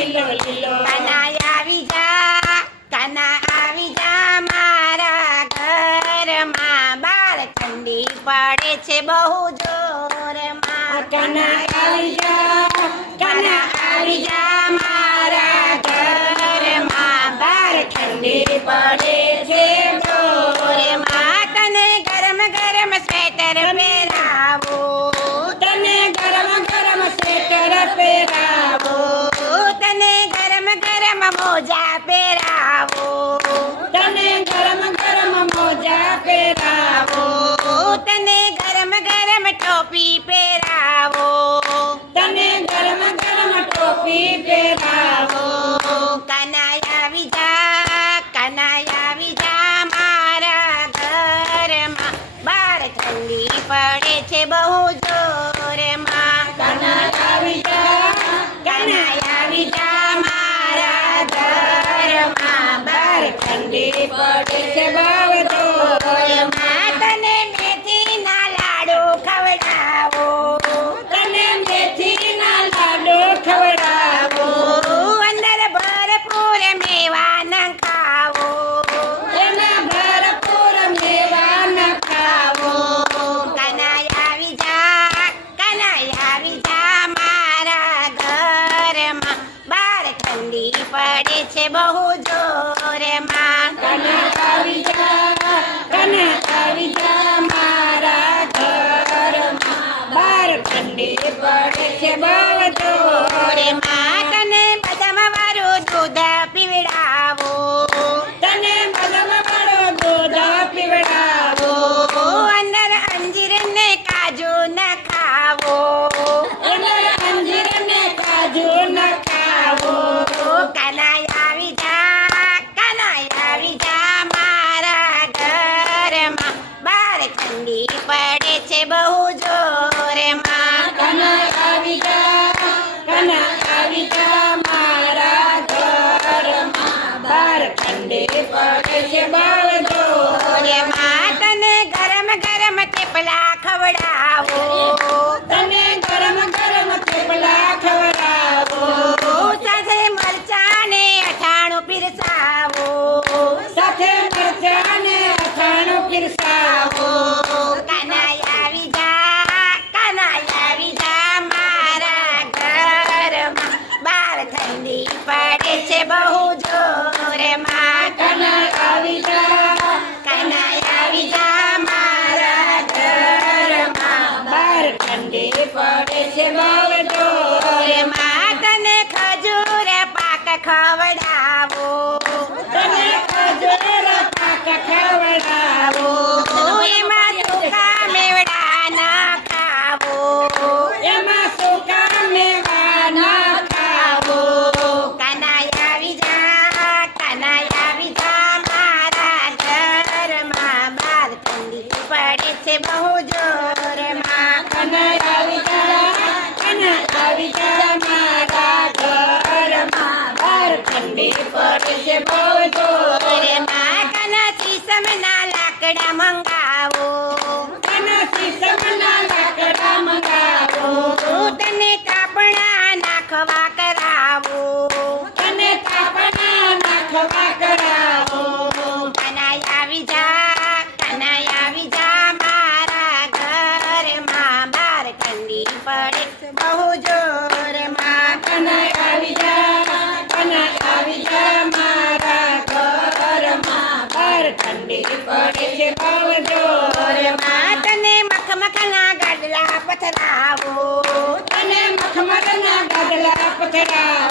લીલો લીલો કાના આવી જા, કાના આવી જા મારા ઘરમાં. બાર ઠંડી પડે છે બહુ જોરમાં. કાના આવી જા, કાના આવી જા મારા ઘરમાં. બાર ઠંડી પડે છે જોરમાં. તને ગરમ ગરમ સ્વેટર પહેરાવો, તને ગરમ ગરમ સ્વેટર પહેરાવો, તને ગરમ ગરમ મોજા પહેરાવો, તને ગરમ ગરમ મોજા પહેરાવો, તને ગરમ ગરમ ટોપી પહેરાવો, તને ગરમ ગરમ ટોપી પહેરાવો. કાના આવી જા, કાના આવી જા મારા ઘરમાં. બાર ઠંડી પડે છે બહુ જોરમાં. કાના આવી જા, કાના આવી જા મારા ઘરમાં. બાર ઠંડી પડે છે બહુ જોરમાં. તને મેથીના લાડુ ખવડાવો, તને મેથીના લાડુ ખવડાવો, અંદર ભરપૂર મેવા નખાવો, એના ભરપૂર મેવા નખાવો. કાના આવી જા, કાના આવી જા મારા ઘરમાં. બાર ઠંડી પડે છે બહુ જોરમાં. કાના આવી જા, કાના આવી જા મારા ઘરમાં. બાર ઠંડી પડે છે બહુ જોરમાં. તને બદામ વાળું દૂધ પીવડાવો, તને બદામ વાળું દૂધ પીવડાવો, અંદર અંજીર ને કાજુ નખાવો, અંદર અંજીર ને કાજુ નખાવો. કાના આવી જા, કાના આવી જા મારા ઘરમાં. બાર ઠંડી પડે છે બહુ જોરમાં. કાના આવી જા, કાના આવી જા મારા ઘરમાં. બાર ઠંડી પડે છે બહુ જોરમાં. તને ગરમ ગરમ થેપલા ખવડાવો, તને ગરમ ગરમ થેપલા ખવડાવો, સાથે મરચાં ને અથાણું પીરસાવો, સાથે મરચાં ને અથાણું પીરસાવો. કાના આવી જા, કાના આવી જા મારા ઘરમાં. બાર ઠંડી પડે છે બહુ જોરમાં. કાના આવી જા, કાના આવી જા મારા ઘરમાં. બાર ઠંડી પડે છે બહુ જોરમાં. તને ખજૂર પાક ખવડાવો, તને ખજૂર પાક ખવડાવો, એમાં સૂકા મેવડા નખાવો, એમાં સૂકા મેવા નખાવો. કાના આવી જા, કાના આવી જા મારા ઘરમાં. બાર ઠંડી પડે છે બહુ જોરમાં. કાના આવી જા, કાના આવી જા મારા ઘરમાં. બાર ઠંડી પડે છે બહુ જોરમાં. કાના શીશમના લાકડા મંગાવો, કાના શીશમના લાકડા મંગાવો, તને તાપણા નાખવા કરાવો, તને તાપણા નાખવા કરાવો. કાના આવી જા, કાના આવી જા મારા ઘરમાં. બાર ઠંડી પડે છે બહુ જોરમાં. કાના આવી જા, કાના આવી જા મારા ઘરમાં. બાર ઠંડી પડે છે બહુ જોરમાં. તને મખમખના ગાડલા પથરાવો, તને મખમલના ગાદલા પથરાવો,